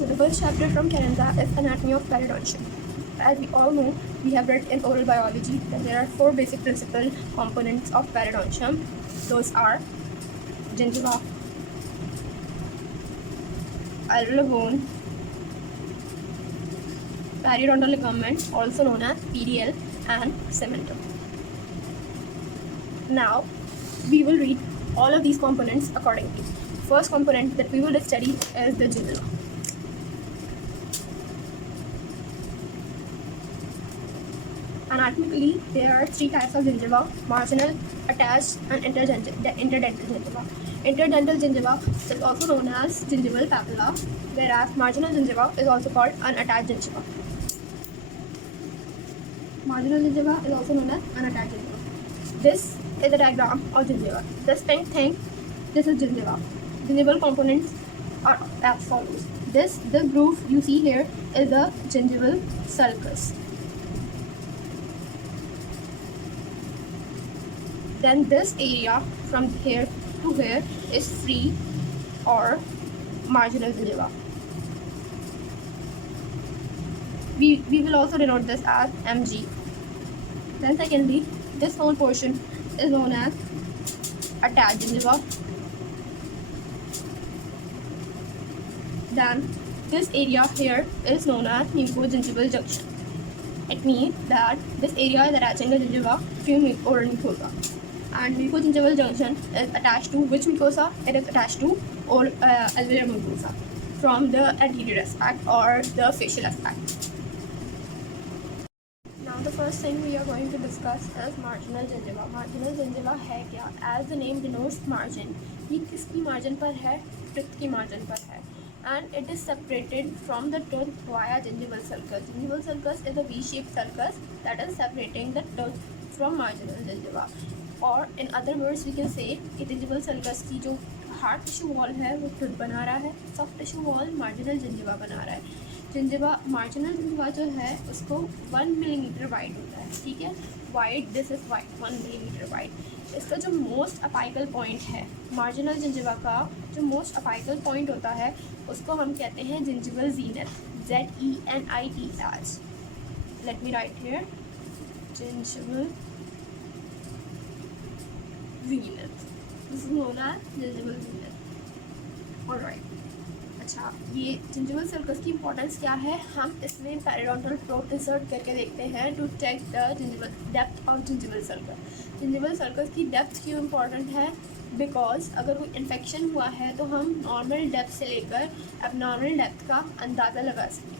So the first chapter from Carenza is Anatomy of Periodontium. As we all know, we have read in oral biology that there are four basic principal components of periodontium. Those are gingiva, alveolar bone, periodontal ligament, also known as PDL, and cementum. Now, we will read all of these components accordingly. First component that we will study is the gingiva. Anatomically, there are three types of gingiva: marginal, attached, and interdental gingiva. Interdental gingiva is also known as gingival papilla, whereas marginal gingiva is also called unattached gingiva. Marginal gingiva is also known as unattached gingiva. This is a diagram of gingiva. This pink thing, this is gingiva. Gingival components are as follows. This groove you see here is the gingival sulcus. Then this area from here to here is free or marginal gingiva. We will also denote this as MG. Then secondly, this whole portion is known as attached gingiva. Then this area here is known as mucogingival junction. It means that this area is attaching the gingiva to oral mucosa. And mucogingival junction is attached to which mucosa? It is attached to alveolar mucosa from the anterior aspect or the facial aspect. Now the first thing we are going to discuss is marginal gingiva. Marginal gingiva है क्या? As the name denotes margin, ये किसकी margin पर है? Tooth की margin पर है. And it is separated from the tooth via gingival sulcus. Gingival sulcus is a V-shaped sulcus that is separating the tooth from marginal gingiva. और in other words we can say कि gingival sulcus की जो hard tissue wall है वो खुद बना रहा है, सॉफ्ट टिश्यू वॉल मार्जिनल जिंजिवा बना रहा है. जिंजिवा मार्जिनल जिंजिवा जो है उसको 1 मिलीमीटर वाइड होता है, ठीक है, wide, this is wide 1 millimetre wide. इसका जो मोस्ट अपाइकल पॉइंट है मार्जिनल जिंजिवा का, जो मोस्ट अपाइकल पॉइंट होता है उसको हम कहते हैं gingival zenith, ZENIT. Let me write here, gingival zenith. This is known as gingival zenith. Alright. अच्छा, ये जिंजिवल सर्कस की इंपॉर्टेंस क्या है? हम इसमें पेरिडोंटल प्रोब इंसर्ट करके देखते हैं to check the gingival depth of gingival sulcus. Gingival sulcus की डेप्थ क्यों इंपॉर्टेंट है? बिकॉज अगर कोई इन्फेक्शन हुआ है तो हम नॉर्मल डेप्थ से लेकर एबनॉर्मल डेप्थ का अंदाज़ा लगा सकें.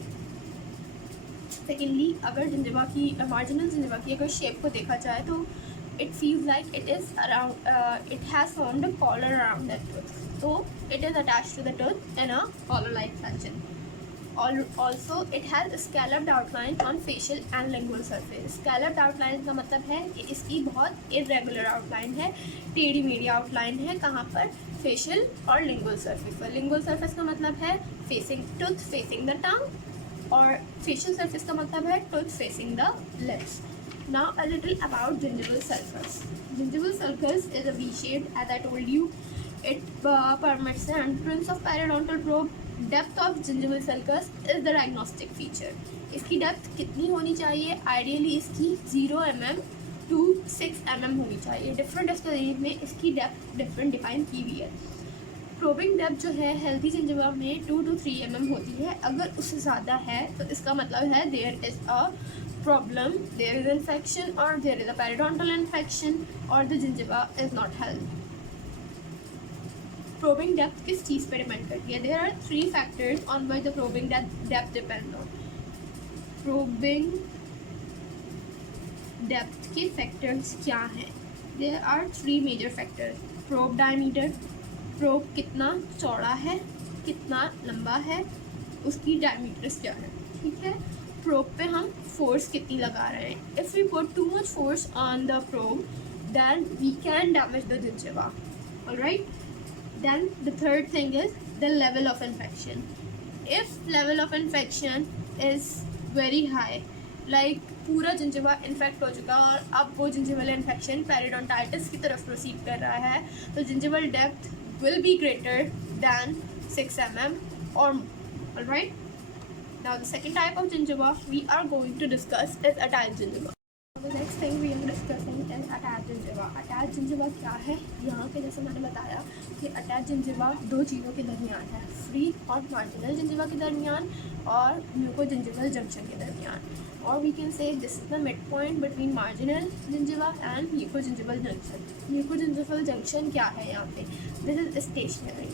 सेकेंडली, अगर जिंजिवा की मार्जिनल जिंजिवा की अगर शेप को देखा जाए तो it feels like it is around, it has formed a collar around that tooth, so it is attached to the tooth in a collar-like fashion. Also it has a scalloped outline on facial and lingual surface. Scalloped outline का मतलब है कि इसकी बहुत irregular outline है, टेढ़ी मेढ़ी outline है. कहाँ पर? facial और lingual surface पर. lingual surface का मतलब है facing tooth facing the tongue, और facial surface का मतलब है tooth facing the lips. Now a little about gingival sulcus. Gingival sulcus is a V-shaped, as I told you. It permits the entrance of periodontal probe. Depth of gingival sulcus is the diagnostic feature. इसकी depth कितनी होनी चाहिए? Ideally इसकी 0 mm to 6 mm होनी चाहिए. Different stage में इसकी depth different define की हुई है. प्रोबिंग डेप्थ जो है हेल्थी जिंजिवा में 2 to 3 mm होती है. अगर उससे ज़्यादा है तो इसका मतलब है there is a problem, there is infection, or there is a periodontal infection, or the gingiva is not healthy. Probing depth किस चीज़ पर डिपेंड करती है? There are 3 factors on which the probing depth depends on. Probing depth के factors क्या हैं? There are 3 major factors. Probe diameter, probe कितना चौड़ा है, कितना लंबा है, उसकी diameters क्या है, ठीक है. प्रोब पे हम फोर्स कितनी लगा रहे हैं. If we put too much force on the probe then we can damage the gingiva. Alright. Then the third thing is the level of infection. If level of infection is very high, like पूरा gingiva infect हो चुका और अब वो gingival infection periodontitis की तरफ proceed कर रहा है, तो gingival depth will be greater than 6 mm और Alright. Now the second type of gingiva we are going to discuss is attached gingiva. The next thing we are discussing is attached gingiva. Attached gingiva क्या है? यहाँ पे जैसे मैंने बताया कि attached gingiva दो चीज़ों के दरमियान है, free और marginal gingiva के दरमियान और mucogingival junction के दरमियान. Or we can say this is the midpoint between marginal gingiva and mucogingival junction. Mucogingival junction क्या है यहाँ पे? This is stationary,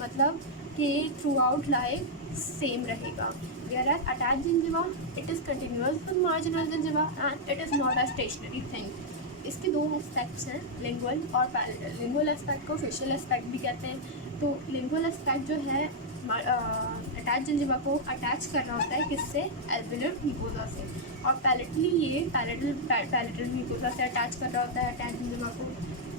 मतलब कि थ्रू आउट लाइफ सेम रहेगा. Whereas attached gingiva, it is continuous with marginal gingiva and it is not a stationary thing. इसके दो aspects हैं, लिंगुअल और पैलेटल. लिंगुअल एस्पेक्ट को फेशियल एस्पेक्ट भी कहते हैं. तो लिंगुअल एस्पेक्ट जो है अटैच जिंजिवा को अटैच कर रहा होता है किससे? एल्वियोलर म्यूकोसा से. और पैलेटली ये पैलेटल म्यूकोसा से अटैच कर रहा होता है अटैच जिंजिवा को.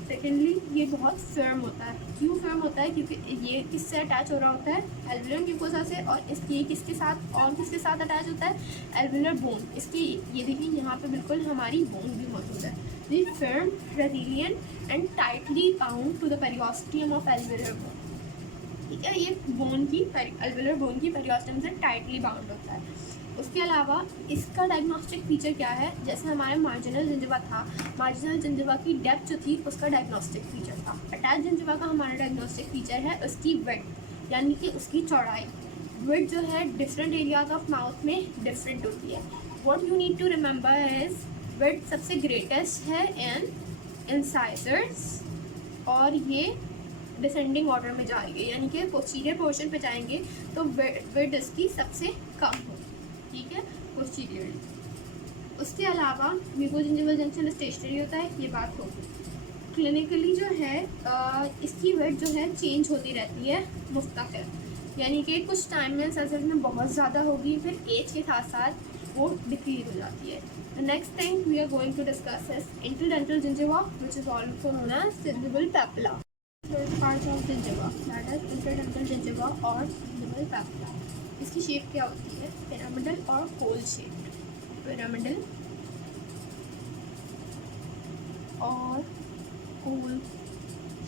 सेकेंडली ये बहुत फर्म होता है. क्यों फर्म होता है? क्योंकि ये किससे अटैच हो रहा होता है? एल्वियोलर म्यूकोसा से. और इसकी किसके साथ और किसके साथ अटैच होता है? Alveolar bone. इसकी ये देखिए यहाँ पे बिल्कुल हमारी बोन भी मौजूद है. The firm, resilient and tightly bound to the periosteum of alveolar bone. ठीक है, ये बोन की एल्वियोलर बोन की पेरियोस्टियम से टाइटली बाउंड होता है. उसके अलावा इसका डायग्नोस्टिक फीचर क्या है? जैसे हमारे मार्जिनल जिंजिवा था, मार्जिनल जिंजिवा की डेप्थ जो थी उसका डायग्नोस्टिक फीचर था. अटैच जिंजिवा का हमारा डायग्नोस्टिक फीचर है उसकी विड्थ, यानी कि उसकी चौड़ाई. विड्थ जो है डिफरेंट एरियाज ऑफ माउथ में डिफरेंट होती है. What you need to remember is width सबसे ग्रेटेस्ट है इन इंसाइजर्स और ये डिसेंडिंग ऑर्डर में जा रही है, यानी कि पोस्टीरियर पोर्शन पे जाएंगे तो विड्थ इसकी सबसे कम होगी. ठीक है, पोस्टीरियरली. उसके अलावा म्यूकोजिंजिवल जंक्शन स्टेशनरी होता है, ये बात होगी. क्लिनिकली जो है इसकी वेट जो है चेंज होती रहती है मुस्तकिल, यानी कि कुछ टाइम में सेंसस में बहुत ज़्यादा होगी, फिर एज के साथ साथ वो डिक्रीज हो जाती है. The next thing we are going to discuss is interdental gingiva which is also known as gingival papilla. Part of gingiva that is interdental gingiva और सिंजिबल पैपुला. इसकी शेप क्या होती है? पिरामिडल और कोल शेप. पिरामिडल और कोल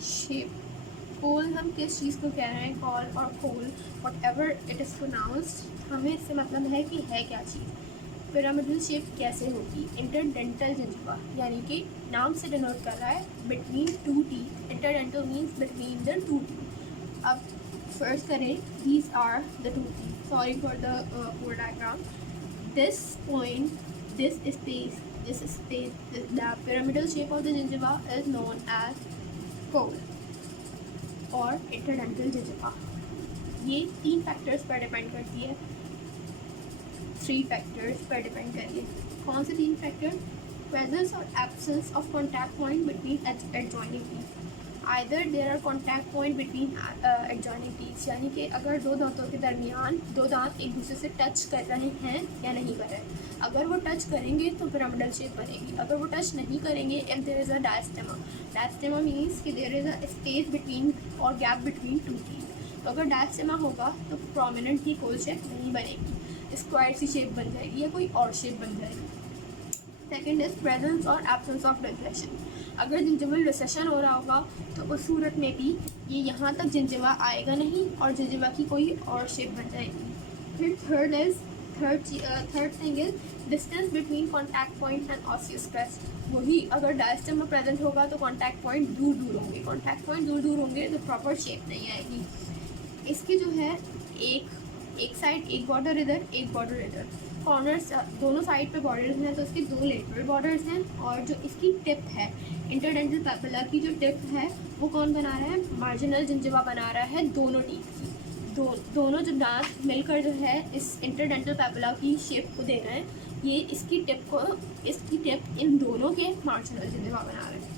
शेप. कोल हम किस चीज़ को कह रहे हैं? कॉल और coal whatever it is pronounced, हमें इससे मतलब है कि है क्या चीज़. पिरामिडल शेप कैसे होगी? इंटरडेंटल जिंजिवा, यानी कि नाम से डिनोट कर रहा है between two teeth. Interdental means between the two teeth. अब फर्स्ट करें, these are the two teeth. Sorry for the poor diagram. This point, this space, the pyramidal shape of the gingiva is known as coal or interdental gingiva. ये 3 factors पर depend करती है, 3 factors पर depend करिए. कौन से 3 factor? Presence और absence of contact point between adjoining teeth. Either there are contact point between adjoining teeth, यानी कि अगर दो दांतों के दरमियान दो दांत एक दूसरे से टच कर रहे हैं या नहीं कर रहे. अगर वो टच करेंगे तो पिरामिडल शेप बनेगी. अगर वो टच नहीं करेंगे and there is a diastema. Diastema means कि there is a space between और गैप बिटवीन टू टीथ. तो अगर डायस्टेमा होगा तो प्रोमिनेंट ही कोल शेप नहीं बनेगी, स्क्वायर सी शेप बन जाएगी या कोई और शेप बन जाएगी. सेकेंड इज प्रेजेंस और एब्सेंस ऑफ रिसेशन. अगर जिंजिवल रिसेशन हो रहा होगा तो उस सूरत में भी ये यहाँ तक जिंजिवा आएगा नहीं और जिंजिवा की कोई और शेप बन जाएगी. फिर third thing is distance between contact point and osseous crest. वही अगर डायस्टेमा प्रेजेंट होगा तो कॉन्टैक्ट पॉइंट दूर दूर होंगे. कॉन्टैक्ट पॉइंट दूर दूर होंगे तो प्रॉपर शेप नहीं आएगी. इसके जो है एक साइड एक बॉर्डर इधर, एक बॉर्डर इधर. कॉर्नर्स दोनों साइड पे बॉर्डर्स हैं तो इसके 2 लेटरल बॉर्डर्स हैं. और जो इसकी टिप है इंटरडेंटल पैपुला की जो टिप है वो कौन बना रहा है? मार्जिनल जिंजिवा बना रहा है दोनों टीथ की. दोनों जो दांत मिलकर जो है इस इंटरडेंटल पैपुला की शेप को दे रहे हैं. ये इसकी टिप इन दोनों के मार्जिनल जिंजिवा बना रहे हैं.